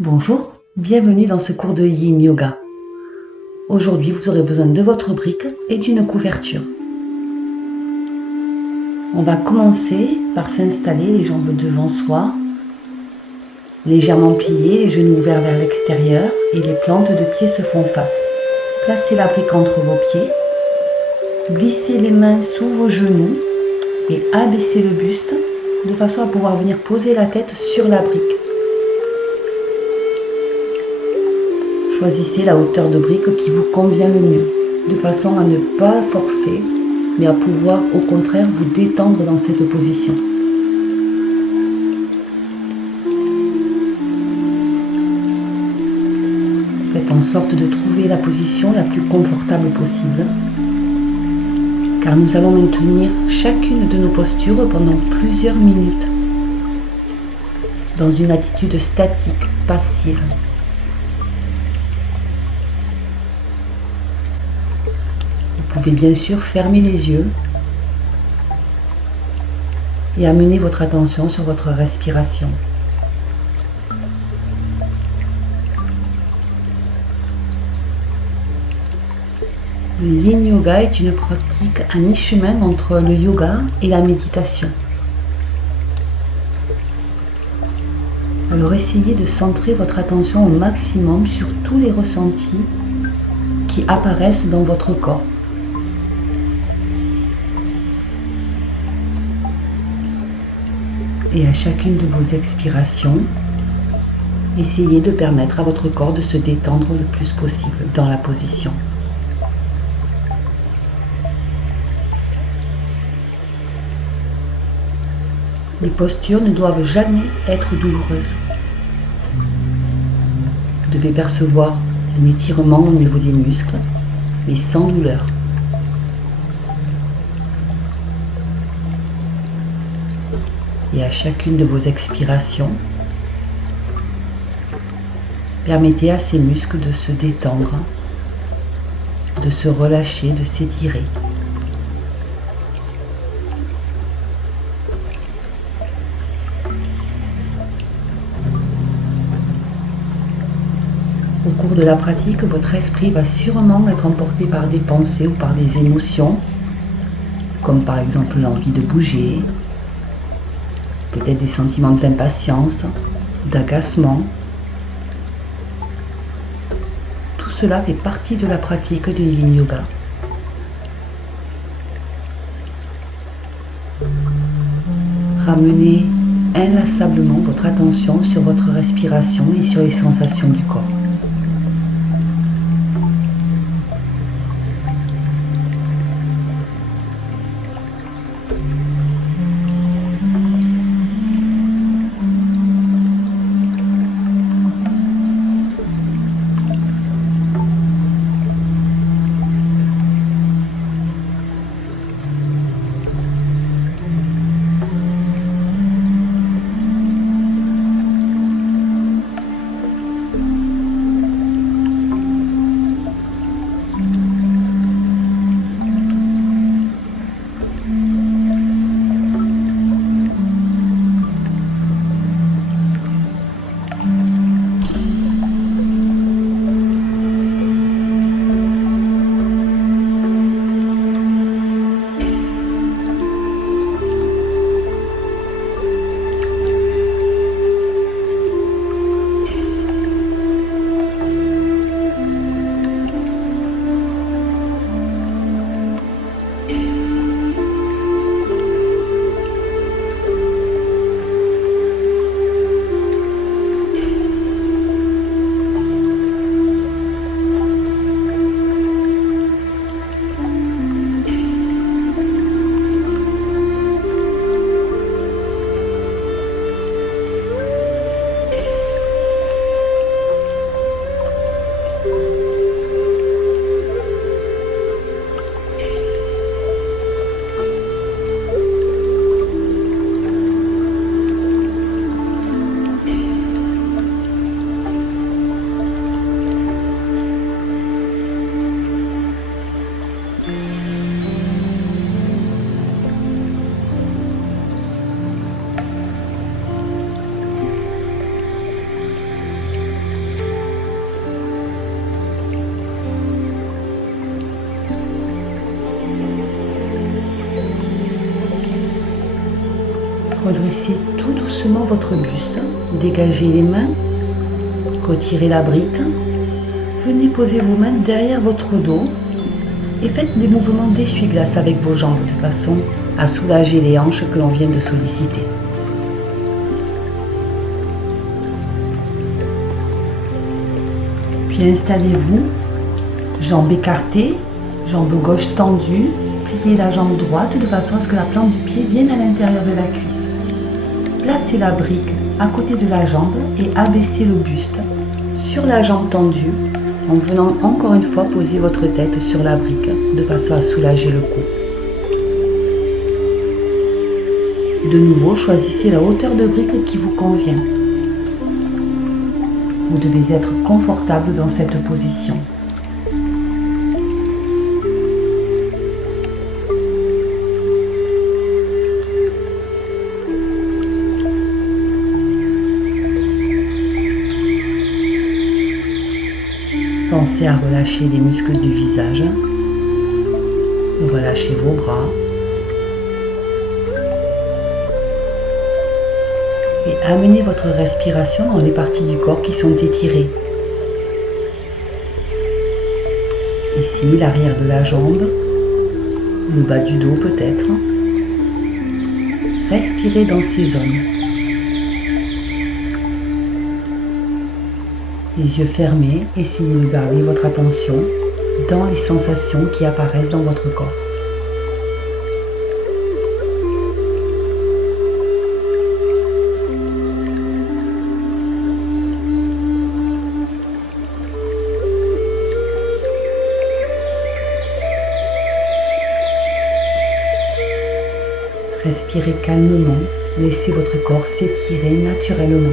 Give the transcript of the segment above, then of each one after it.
Bonjour, bienvenue dans ce cours de Yin Yoga. Aujourd'hui, vous aurez besoin de votre brique et d'une couverture. On va commencer par s'installer les jambes devant soi, légèrement pliées, les genoux ouverts vers l'extérieur et les plantes de pied se font face. Placez la brique entre vos pieds, glissez les mains sous vos genoux et abaissez le buste de façon à pouvoir venir poser la tête sur la brique. Choisissez la hauteur de brique qui vous convient le mieux, de façon à ne pas forcer, mais à pouvoir au contraire vous détendre dans cette position. Faites en sorte de trouver la position la plus confortable possible, car nous allons maintenir chacune de nos postures pendant plusieurs minutes, dans une attitude statique, passive. Vous pouvez bien sûr fermer les yeux et amener votre attention sur votre respiration. Le Yin Yoga est une pratique à mi-chemin entre le yoga et la méditation. Alors essayez de centrer votre attention au maximum sur tous les ressentis qui apparaissent dans votre corps. Et à chacune de vos expirations, essayez de permettre à votre corps de se détendre le plus possible dans la position. Les postures ne doivent jamais être douloureuses. Vous devez percevoir un étirement au niveau des muscles, mais sans douleur. Et à chacune de vos expirations, permettez à ces muscles de se détendre, de se relâcher, de s'étirer. Au cours de la pratique, votre esprit va sûrement être emporté par des pensées ou par des émotions, comme par exemple l'envie de bouger, peut-être des sentiments d'impatience, d'agacement. Tout cela fait partie de la pratique de Yin Yoga. Ramenez inlassablement votre attention sur votre respiration et sur les sensations du corps. Redressez tout doucement votre buste, dégagez les mains, retirez la brique, venez poser vos mains derrière votre dos et faites des mouvements d'essuie-glace avec vos jambes de façon à soulager les hanches que l'on vient de solliciter. Puis installez-vous, jambes écartées, jambe gauche tendue, pliez la jambe droite de façon à ce que la plante du pied vienne à l'intérieur de la cuisse. Placez la brique à côté de la jambe et abaissez le buste sur la jambe tendue en venant encore une fois poser votre tête sur la brique de façon à soulager le cou. De nouveau, choisissez la hauteur de brique qui vous convient. Vous devez être confortable dans cette position. Pensez à relâcher les muscles du visage. Relâchez vos bras. Et amenez votre respiration dans les parties du corps qui sont étirées. Ici, l'arrière de la jambe, le bas du dos peut-être. Respirez dans ces zones. Les yeux fermés, essayez de garder votre attention dans les sensations qui apparaissent dans votre corps. Respirez calmement, laissez votre corps s'étirer naturellement.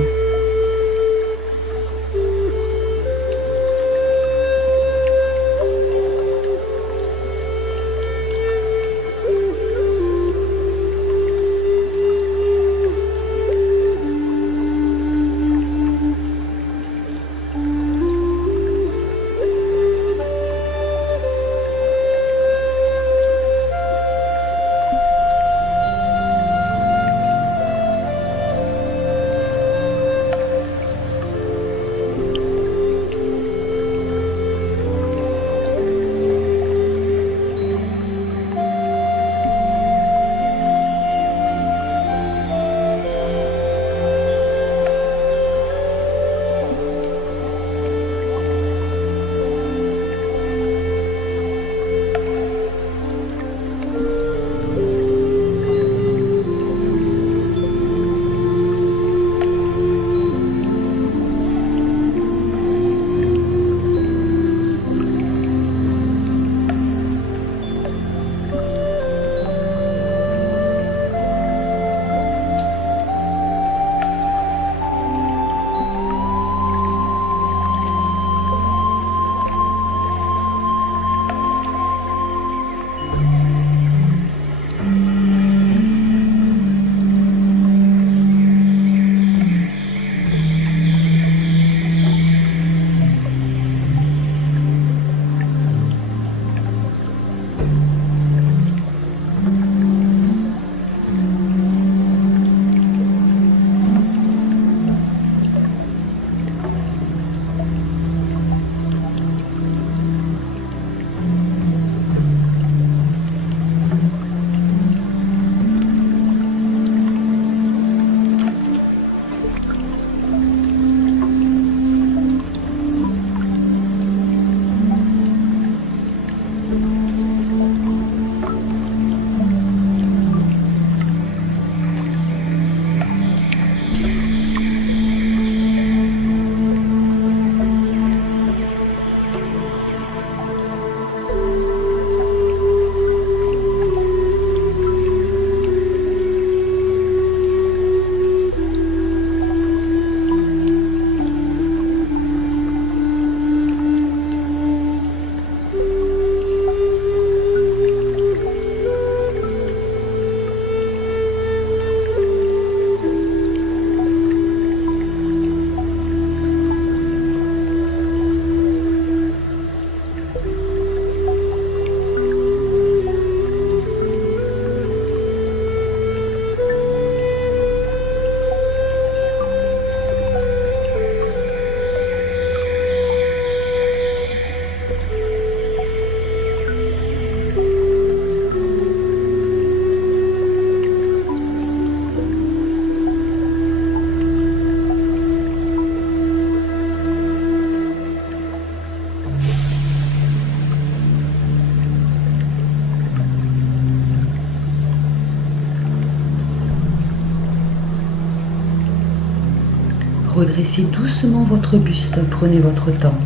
redressez doucement votre buste, prenez votre temps.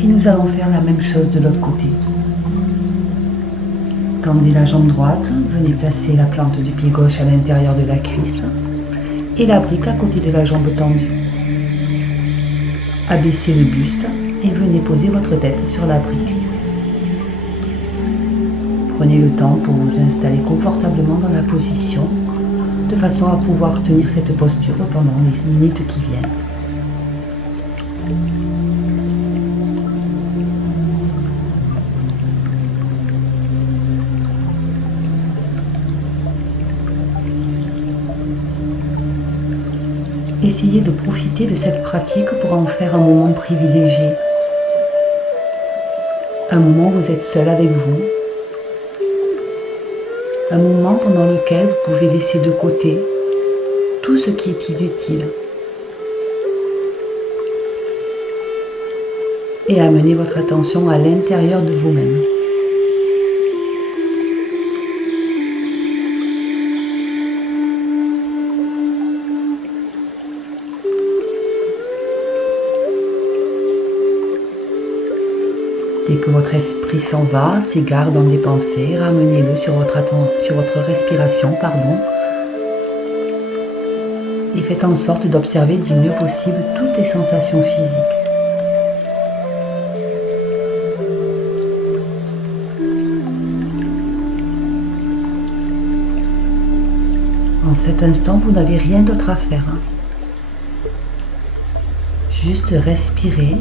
Et nous allons faire la même chose de l'autre côté. Tendez la jambe droite, venez placer la plante du pied gauche à l'intérieur de la cuisse et la brique à côté de la jambe tendue. Abaissez le buste et venez poser votre tête sur la brique. Prenez le temps pour vous installer confortablement dans la position de façon à pouvoir tenir cette posture pendant les minutes qui viennent. Essayez de profiter de cette pratique pour en faire un moment privilégié. Un moment où vous êtes seul avec vous. Un moment pendant lequel vous pouvez laisser de côté tout ce qui est inutile et amener votre attention à l'intérieur de vous-même. Dès que votre esprit s'en va, s'égare dans des pensées, ramenez-le sur votre respiration, et faites en sorte d'observer du mieux possible toutes les sensations physiques. En cet instant, vous n'avez rien d'autre à faire. Juste respirer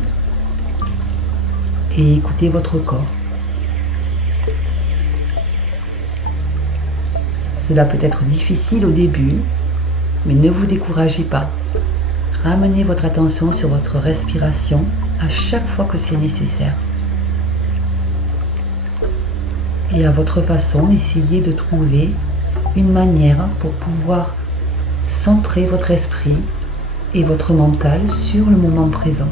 et écoutez votre corps. Cela peut être difficile au début, mais ne vous découragez pas. Ramenez votre attention sur votre respiration à chaque fois que c'est nécessaire. Et à votre façon, essayez de trouver une manière pour pouvoir centrer votre esprit et votre mental sur le moment présent.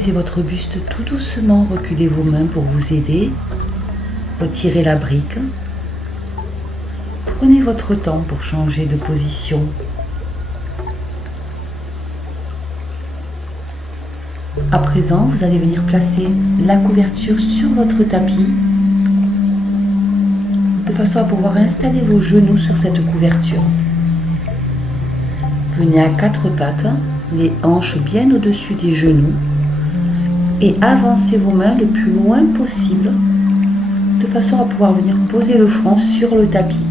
Laissez votre buste tout doucement reculer vos mains pour vous aider. Retirez la brique. Prenez votre temps pour changer de position. À présent, vous allez venir placer la couverture sur votre tapis de façon à pouvoir installer vos genoux sur cette couverture. Venez à quatre pattes, les hanches bien au-dessus des genoux et avancez vos mains le plus loin possible de façon à pouvoir venir poser le front sur le tapis.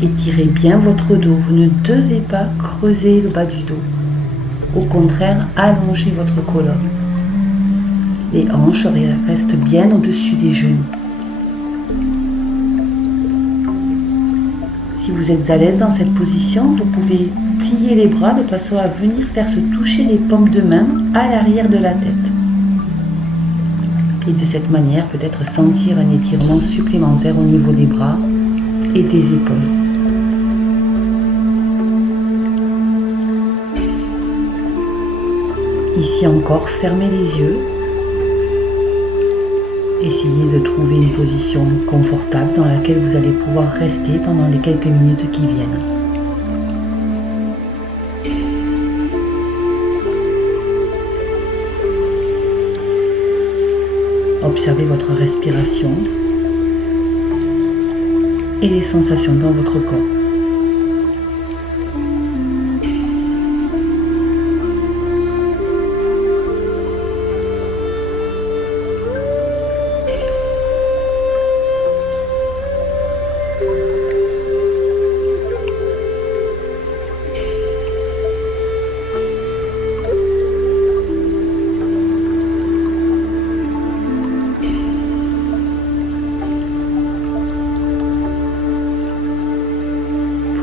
Étirez bien votre dos, vous ne devez pas creuser le bas du dos. Au contraire, allongez votre colonne. Les hanches restent bien au-dessus des genoux. Si vous êtes à l'aise dans cette position, vous pouvez plier les bras de façon à venir faire se toucher les paumes de main à l'arrière de la tête. Et de cette manière, peut-être sentir un étirement supplémentaire au niveau des bras et des épaules. Ici encore, fermez les yeux. Essayez de trouver une position confortable dans laquelle vous allez pouvoir rester pendant les quelques minutes qui viennent. Observez votre respiration et les sensations dans votre corps.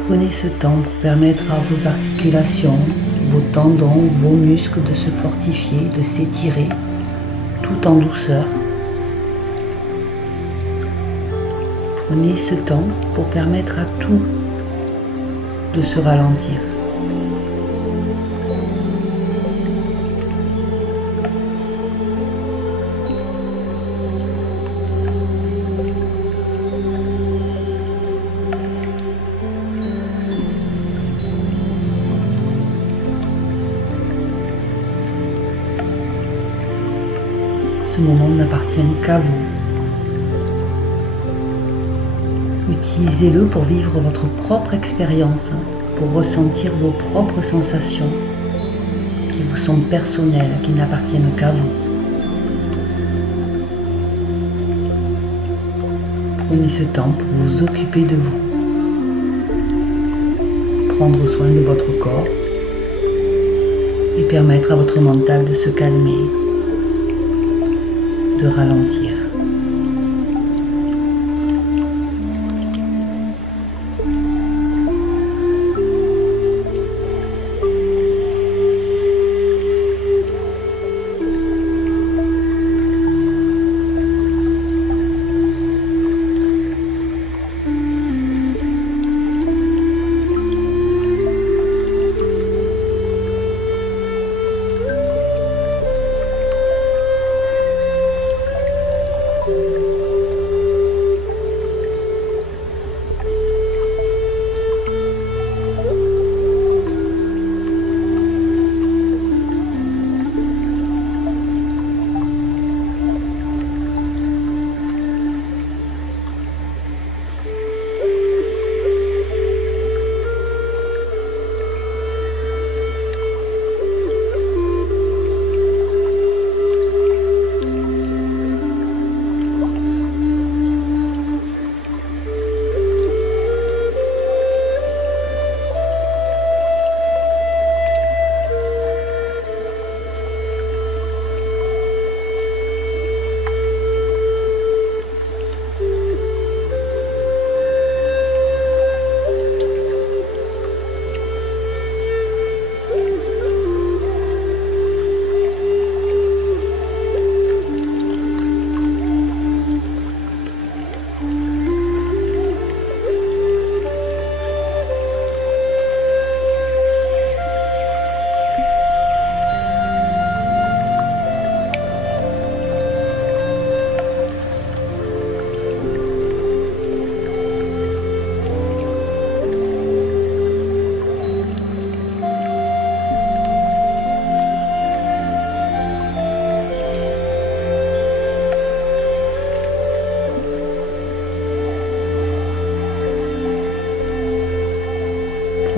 Prenez ce temps pour permettre à vos articulations, vos tendons, vos muscles de se fortifier, de s'étirer, tout en douceur. Prenez ce temps pour permettre à tout de se ralentir. Ce moment n'appartient qu'à vous. Utilisez-le pour vivre votre propre expérience, pour ressentir vos propres sensations qui vous sont personnelles, qui n'appartiennent qu'à vous. Prenez ce temps pour vous occuper de vous, prendre soin de votre corps et permettre à votre mental de se calmer, de ralentir.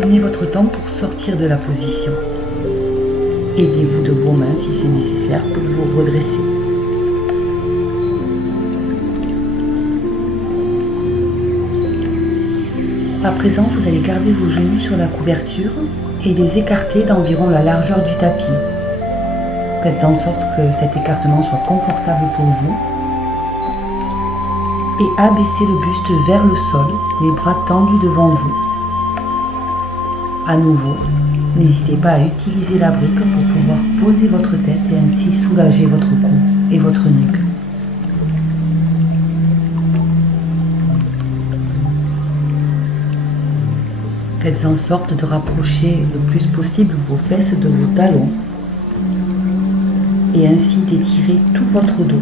Prenez votre temps pour sortir de la position. Aidez-vous de vos mains si c'est nécessaire pour vous redresser. À présent, vous allez garder vos genoux sur la couverture et les écarter d'environ la largeur du tapis. Faites en sorte que cet écartement soit confortable pour vous. Et abaissez le buste vers le sol, les bras tendus devant vous. À nouveau, n'hésitez pas à utiliser la brique pour pouvoir poser votre tête et ainsi soulager votre cou et votre nuque. Faites en sorte de rapprocher le plus possible vos fesses de vos talons et ainsi d'étirer tout votre dos.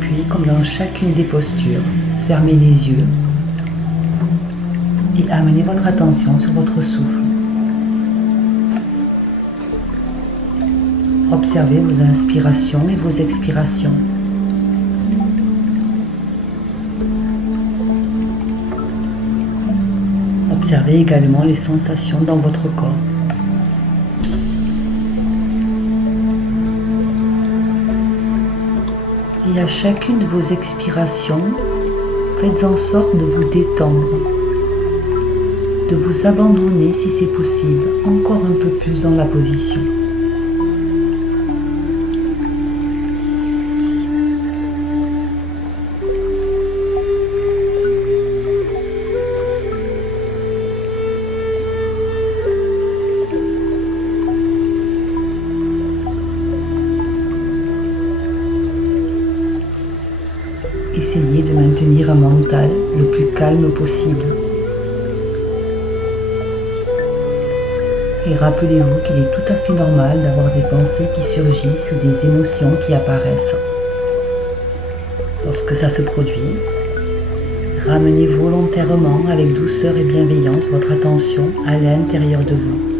Puis, comme dans chacune des postures, fermez les yeux et amenez votre attention sur votre souffle. Observez vos inspirations et vos expirations. Observez également les sensations dans votre corps. Et à chacune de vos expirations, faites en sorte de vous détendre, de vous abandonner si c'est possible, encore un peu plus dans la position. Essayez de maintenir un mental le plus calme possible. Et rappelez-vous qu'il est tout à fait normal d'avoir des pensées qui surgissent ou des émotions qui apparaissent. Lorsque ça se produit, ramenez volontairement avec douceur et bienveillance votre attention à l'intérieur de vous.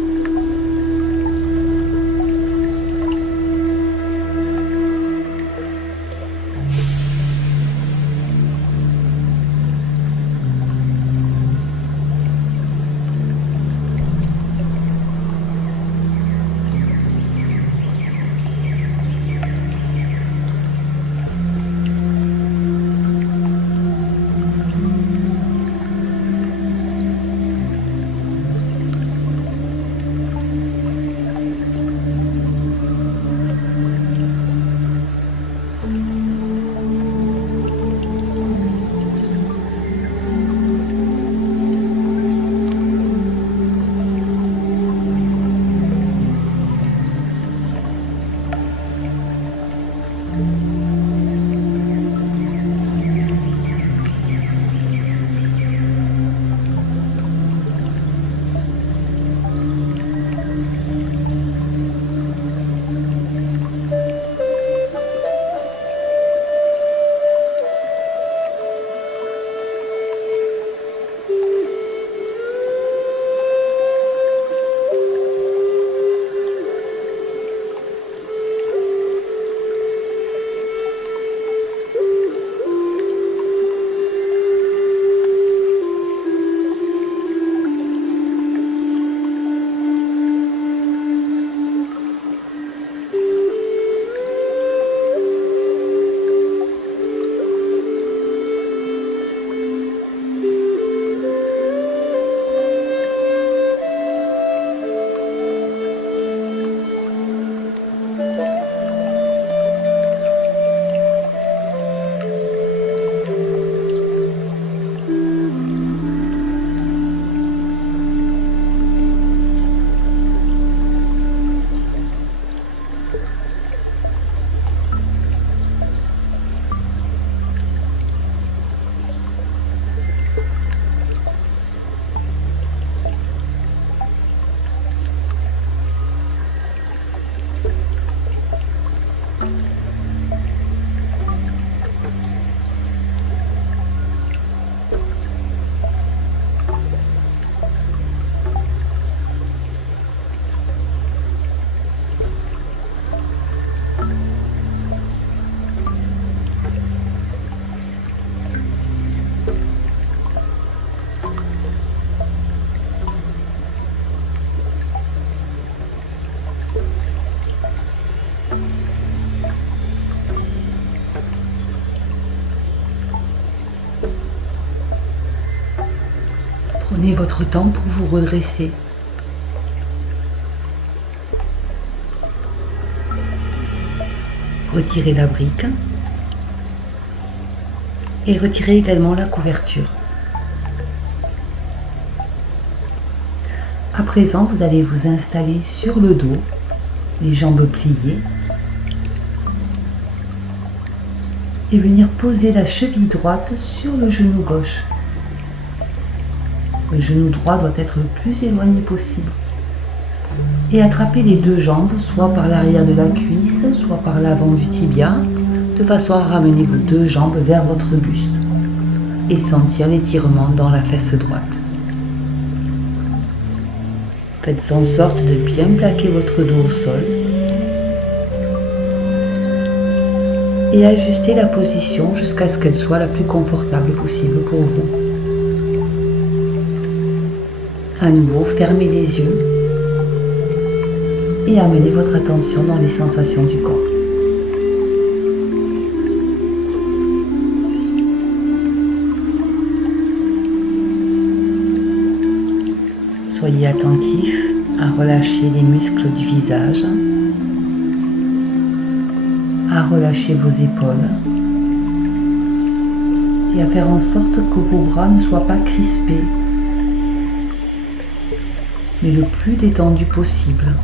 Prenez votre temps pour vous redresser. Retirez la brique et retirez également la couverture. À présent, vous allez vous installer sur le dos, les jambes pliées, et venir poser la cheville droite sur le genou gauche. Le genou droit doit être le plus éloigné possible. Et attraper les deux jambes, soit par l'arrière de la cuisse, soit par l'avant du tibia, de façon à ramener vos deux jambes vers votre buste et sentir l'étirement dans la fesse droite. Faites en sorte de bien plaquer votre dos au sol et ajustez la position jusqu'à ce qu'elle soit la plus confortable possible pour vous. À nouveau, fermez les yeux et amenez votre attention dans les sensations du corps. Soyez attentif à relâcher les muscles du visage, à relâcher vos épaules et à faire en sorte que vos bras ne soient pas crispés, mais le plus détendus possible.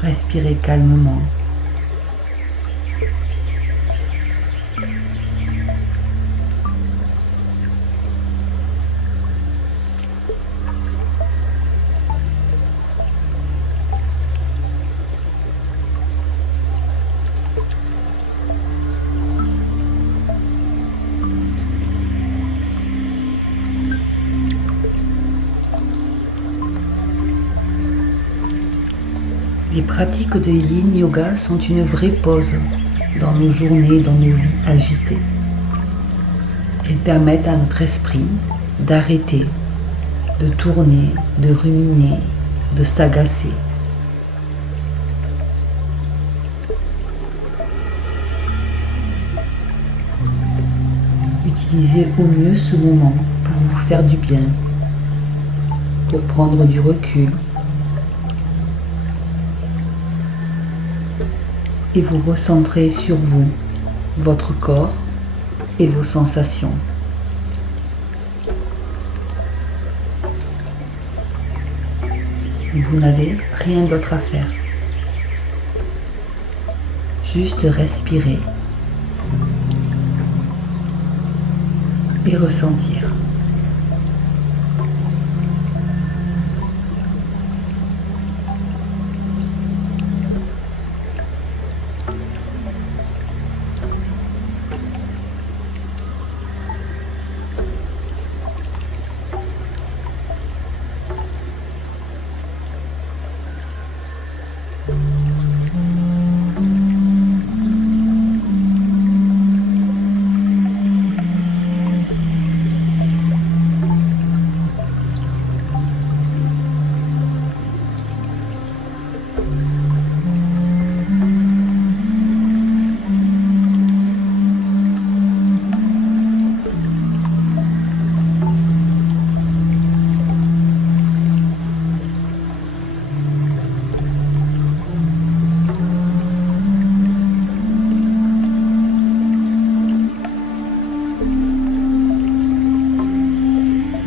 Respirez calmement. Les pratiques de Yin Yoga sont une vraie pause dans nos journées, dans nos vies agitées. Elles permettent à notre esprit d'arrêter, de tourner, de ruminer, de s'agacer. Utilisez au mieux ce moment pour vous faire du bien, pour prendre du recul, et vous recentrer sur vous, votre corps et vos sensations. Vous n'avez rien d'autre à faire. Juste respirer et ressentir.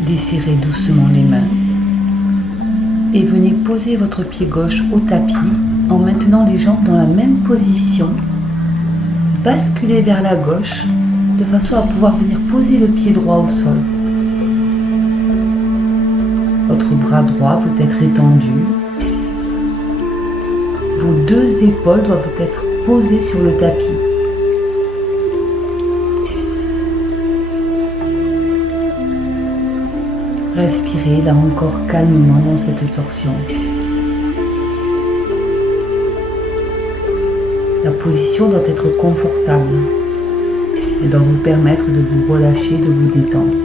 Desserrez doucement les mains et venez poser votre pied gauche au tapis en maintenant les jambes dans la même position. Basculez vers la gauche de façon à pouvoir venir poser le pied droit au sol. Votre bras droit peut être étendu. Vos deux épaules doivent être posées sur le tapis. Respirez là encore calmement dans cette torsion. La position doit être confortable. Elle doit vous permettre de vous relâcher, de vous détendre.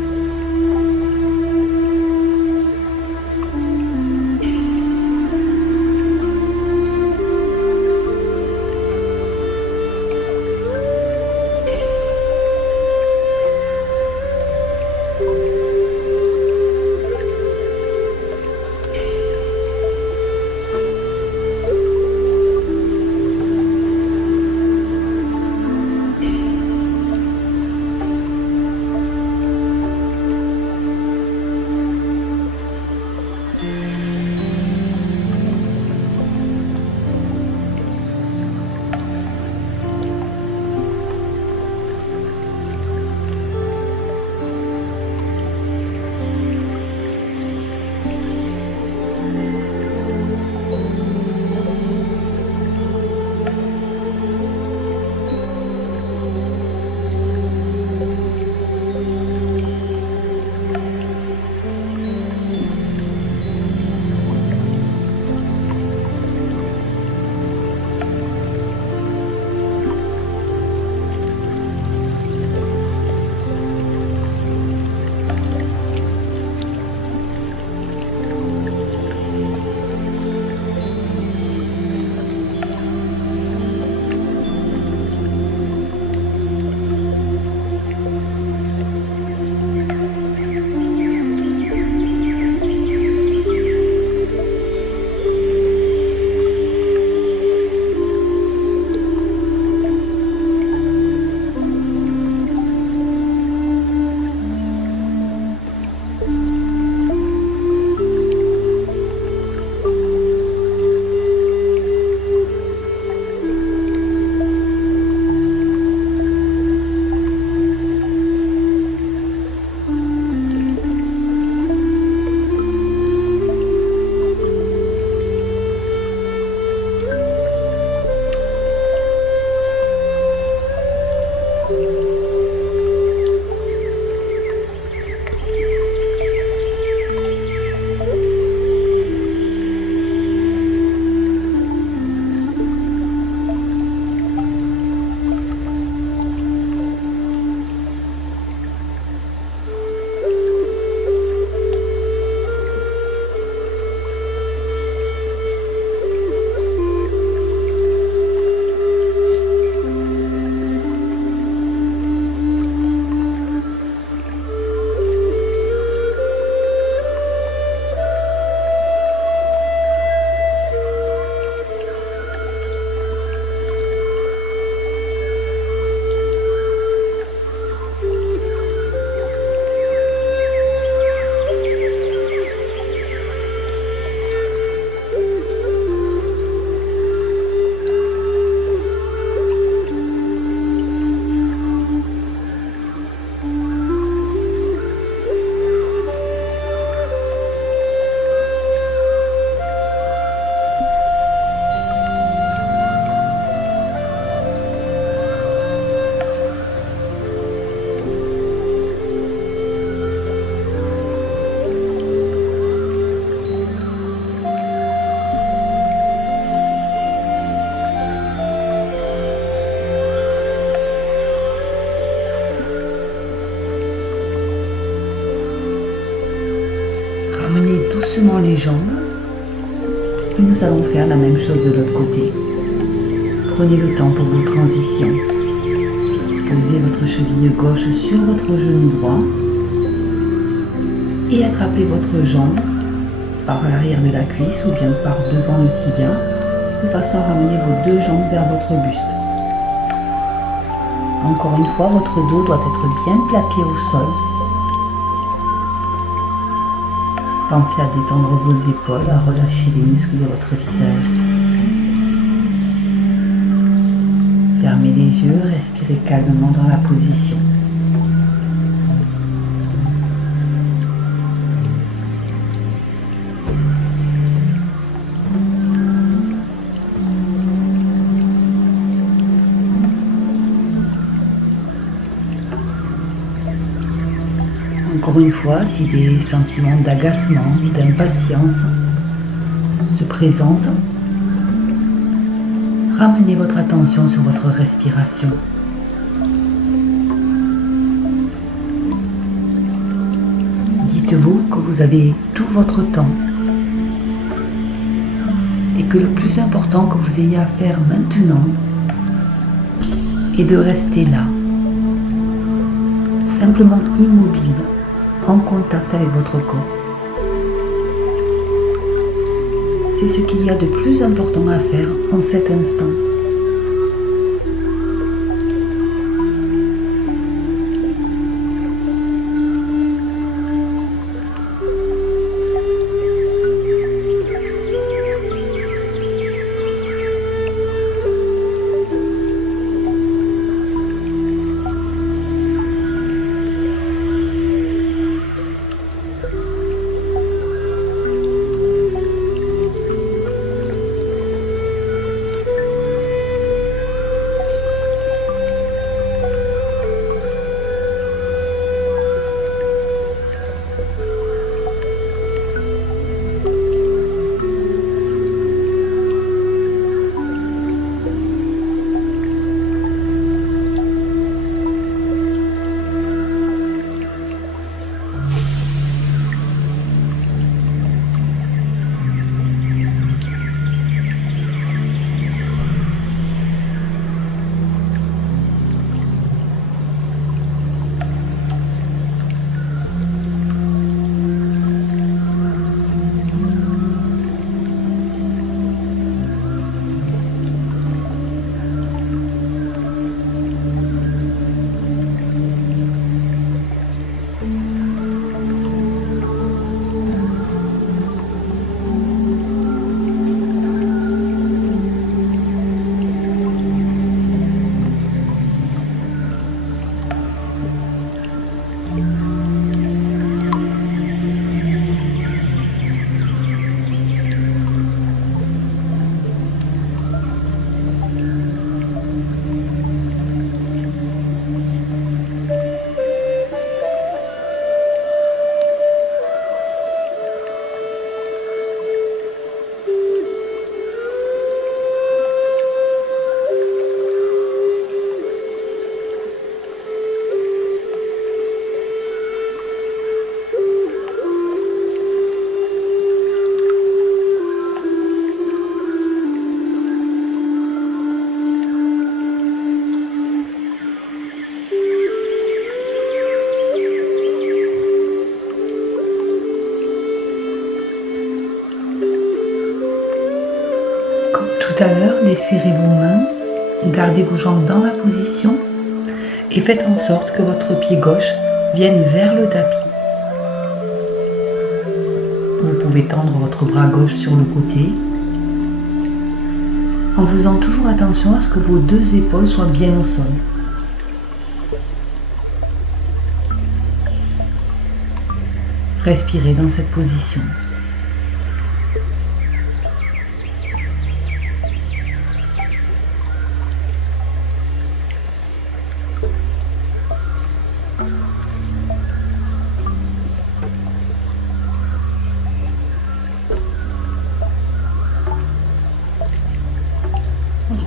doucement les jambes et nous allons faire la même chose de l'autre côté. Prenez le temps pour vos transitions. Posez votre cheville gauche sur votre genou droit et attrapez votre jambe par l'arrière de la cuisse ou bien par devant le tibia de façon à ramener vos deux jambes vers votre buste. Encore une fois, votre dos doit être bien plaqué au sol. Pensez à détendre vos épaules, à relâcher les muscles de votre visage. Fermez les yeux, respirez calmement dans la position. Encore une fois, si des sentiments d'agacement, d'impatience se présentent, ramenez votre attention sur votre respiration. Dites-vous que vous avez tout votre temps et que le plus important que vous ayez à faire maintenant est de rester là, simplement immobile, en contact avec votre corps. C'est ce qu'il y a de plus important à faire en cet instant. Tout à l'heure, desserrez vos mains, gardez vos jambes dans la position et faites en sorte que votre pied gauche vienne vers le tapis. Vous pouvez tendre votre bras gauche sur le côté en faisant toujours attention à ce que vos deux épaules soient bien au sol. Respirez dans cette position.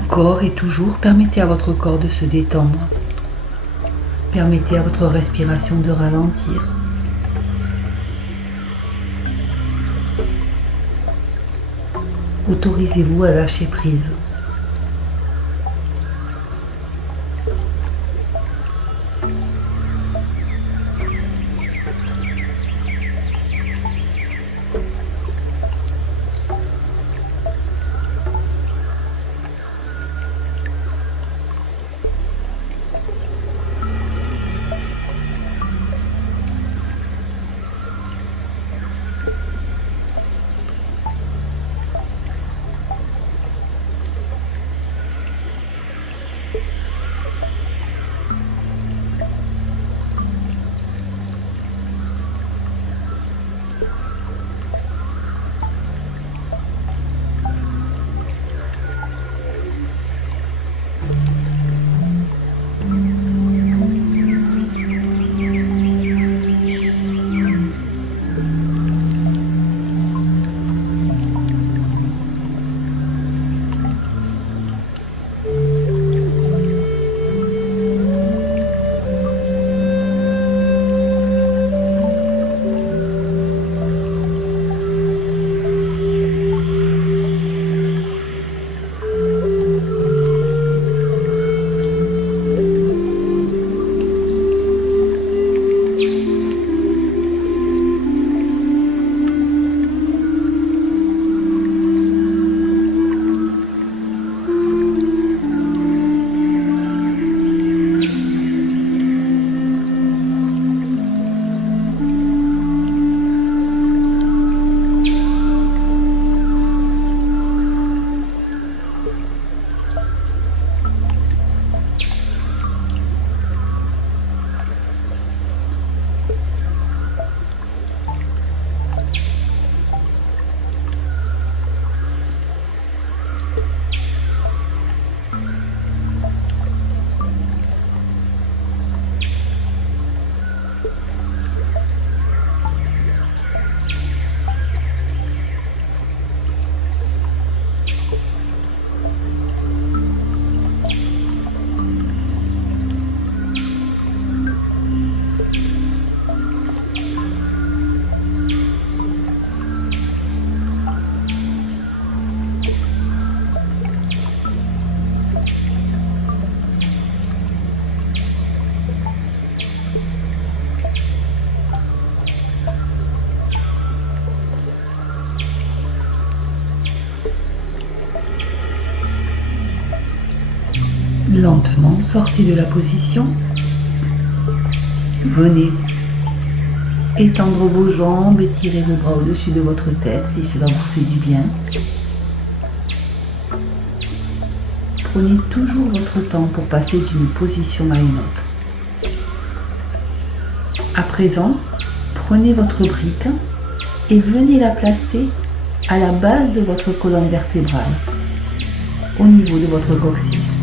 Encore et toujours, permettez à votre corps de se détendre. Permettez à votre respiration de ralentir. Autorisez-vous à lâcher prise. Lentement, sortez de la position. Venez étendre vos jambes, étirez vos bras au-dessus de votre tête si cela vous fait du bien. Prenez toujours votre temps pour passer d'une position à une autre. À présent, prenez votre brique et venez la placer à la base de votre colonne vertébrale, au niveau de votre coccyx.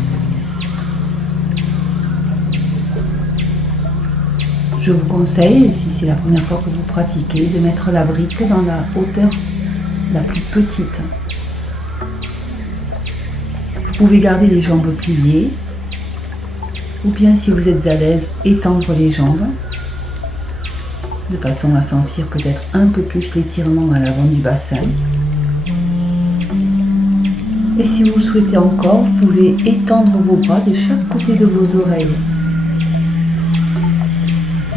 Je vous conseille, si c'est la première fois que vous pratiquez, de mettre la brique dans la hauteur la plus petite. Vous pouvez garder les jambes pliées, ou bien si vous êtes à l'aise, étendre les jambes, de façon à sentir peut-être un peu plus l'étirement à l'avant du bassin. Et si vous le souhaitez encore, vous pouvez étendre vos bras de chaque côté de vos oreilles,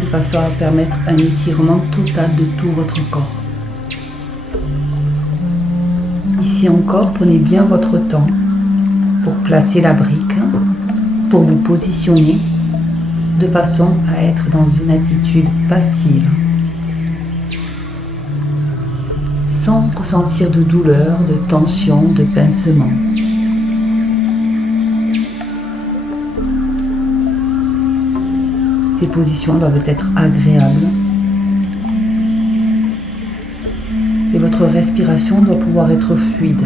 de façon à permettre un étirement total de tout votre corps. Ici encore, prenez bien votre temps pour placer la brique, pour vous positionner de façon à être dans une attitude passive, sans ressentir de douleur, de tension, de pincement. Ces positions doivent être agréables et votre respiration doit pouvoir être fluide,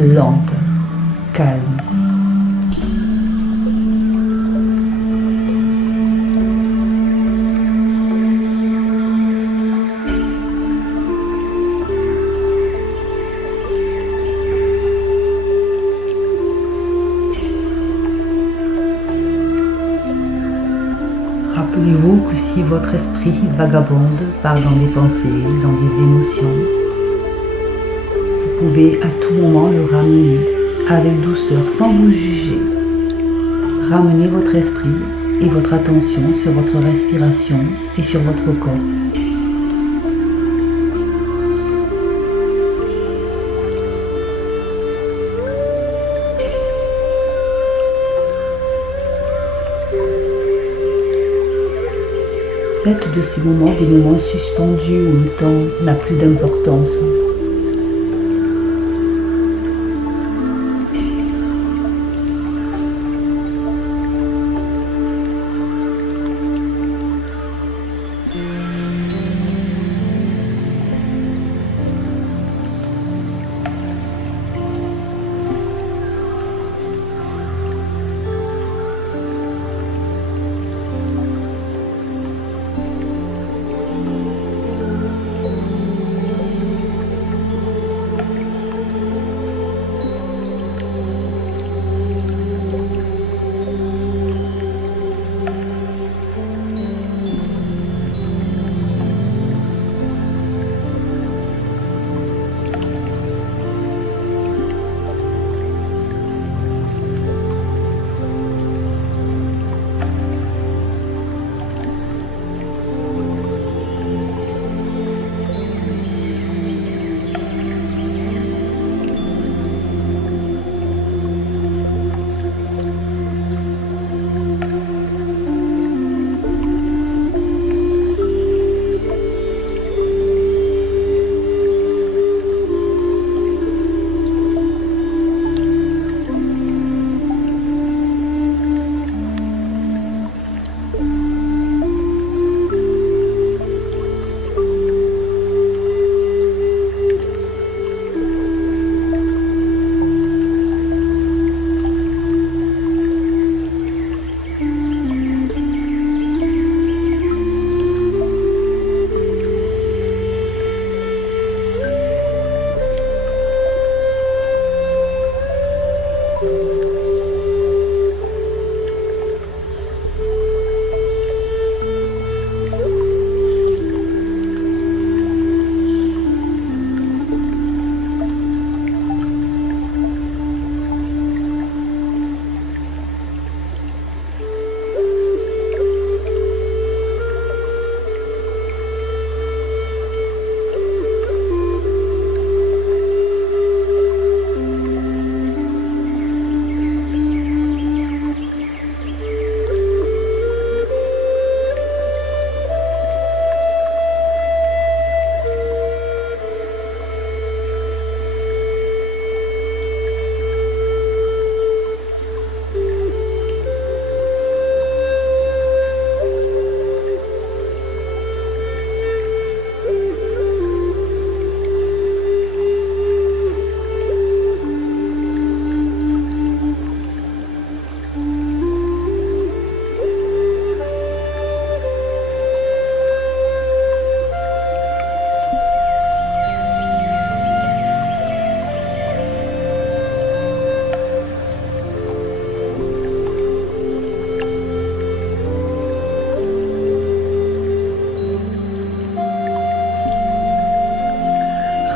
lente, calme. Rappelez-vous que si votre esprit vagabonde, part dans des pensées, dans des émotions, vous Vous pouvez à tout moment le ramener avec douceur, sans vous juger. Ramenez votre esprit et votre attention sur votre respiration et sur votre corps. Faites de ces moments des moments suspendus où le temps n'a plus d'importance.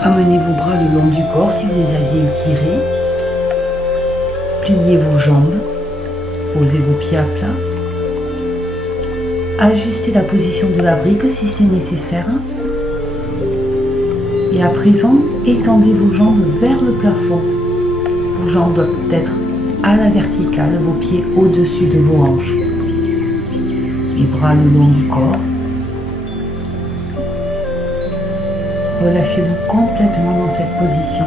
Ramenez vos bras le long du corps si vous les aviez étirés. Pliez vos jambes. Posez vos pieds à plat. Ajustez la position de la brique si c'est nécessaire. Et à présent, étendez vos jambes vers le plafond. Vos jambes doivent être à la verticale, vos pieds au-dessus de vos hanches. Les bras le long du corps. Relâchez-vous complètement dans cette position.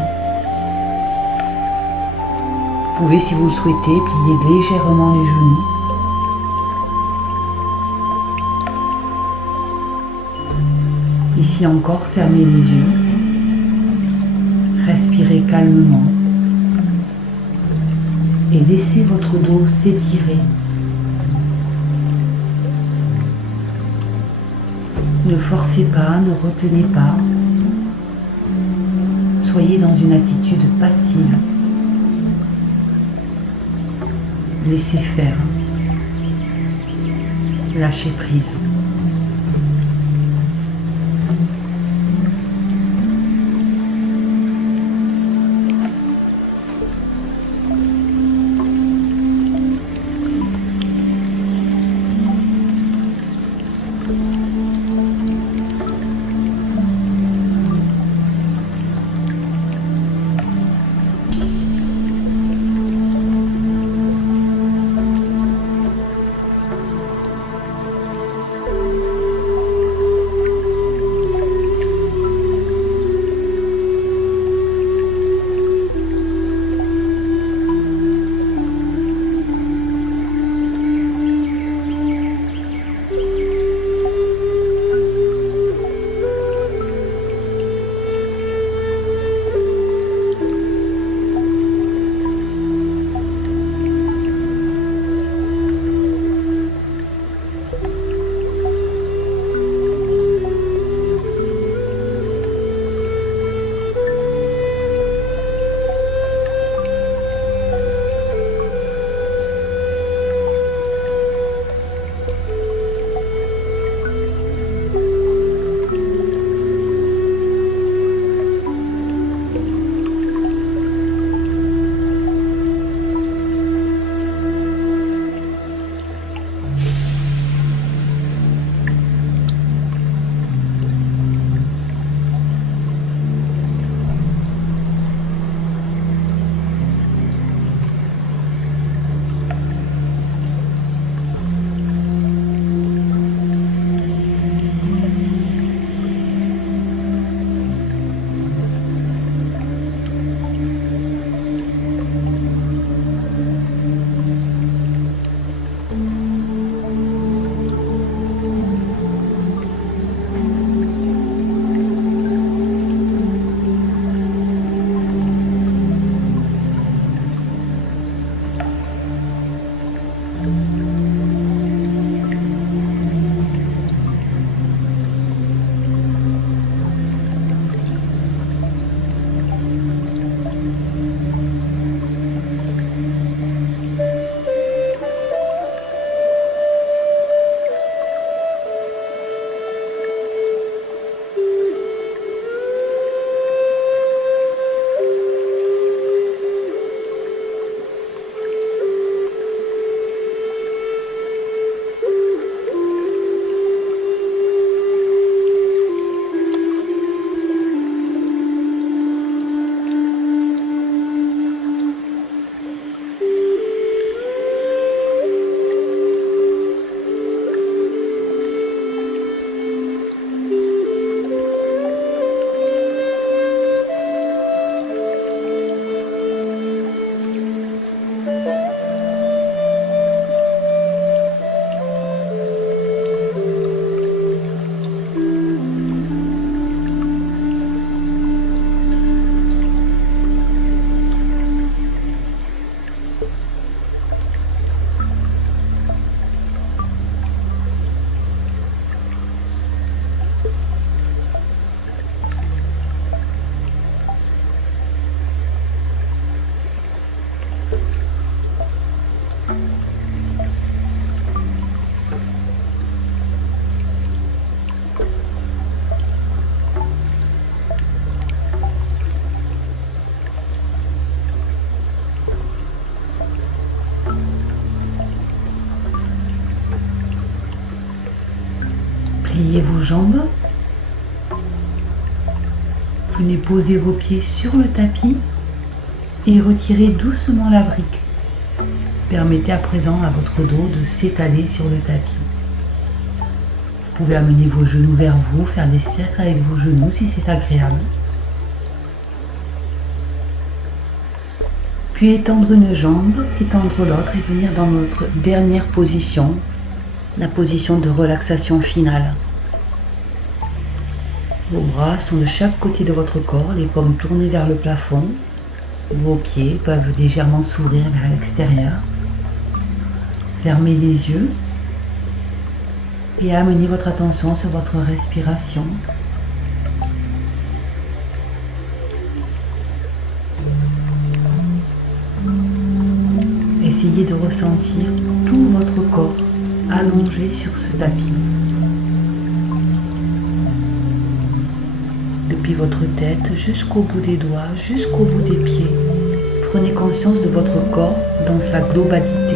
Vous pouvez, si vous le souhaitez, plier légèrement les genoux. Ici encore, fermez les yeux. Respirez calmement. Et laissez votre dos s'étirer. Ne forcez pas, ne retenez pas. Soyez dans une attitude passive. Laissez faire. Lâchez prise. jambes. Venez poser vos pieds sur le tapis et retirez doucement la brique. Permettez à présent à votre dos de s'étaler sur le tapis. Vous pouvez amener vos genoux vers vous, faire des cercles avec vos genoux si c'est agréable. Puis étendre une jambe, étendre l'autre et venir dans notre dernière position, la position de relaxation finale. Vos bras sont de chaque côté de votre corps, les paumes tournées vers le plafond. Vos pieds peuvent légèrement s'ouvrir vers l'extérieur. Fermez les yeux et amenez votre attention sur votre respiration. Essayez de ressentir tout votre corps allongé sur ce tapis. Depuis votre tête jusqu'au bout des doigts, jusqu'au bout des pieds, prenez conscience de votre corps dans sa globalité.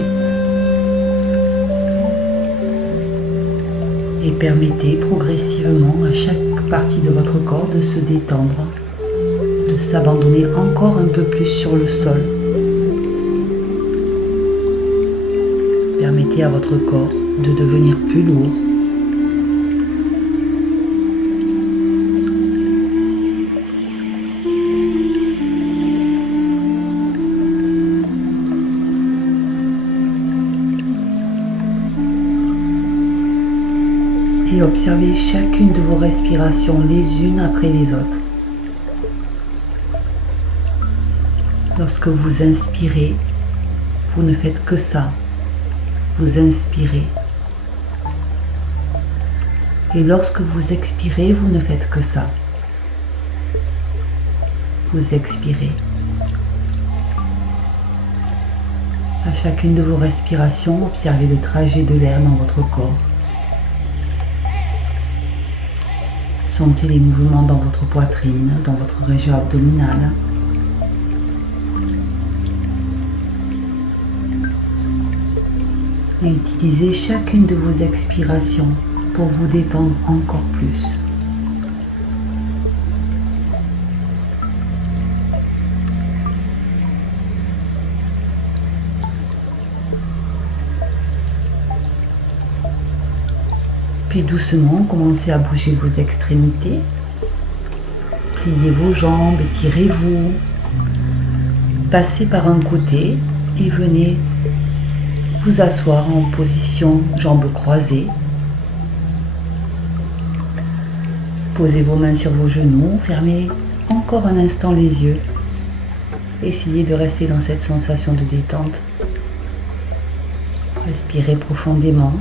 Et permettez progressivement à chaque partie de votre corps de se détendre, de s'abandonner encore un peu plus sur le sol. Permettez à votre corps de devenir plus lourd. Et observez chacune de vos respirations les unes après les autres. Lorsque vous inspirez, vous ne faites que ça. Vous inspirez. Et lorsque vous expirez, vous ne faites que ça. Vous expirez. À chacune de vos respirations, observez le trajet de l'air dans votre corps. Sentez les mouvements dans votre poitrine, dans votre région abdominale. Et utilisez chacune de vos expirations pour vous détendre encore plus. Puis doucement, commencez à bouger vos extrémités. Pliez vos jambes, étirez-vous. Passez par un côté et venez vous asseoir en position jambes croisées. Posez vos mains sur vos genoux, fermez encore un instant les yeux. Essayez de rester dans cette sensation de détente. Respirez profondément.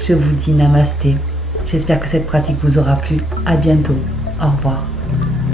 Je vous dis namasté. J'espère que cette pratique vous aura plu. À bientôt. Au revoir.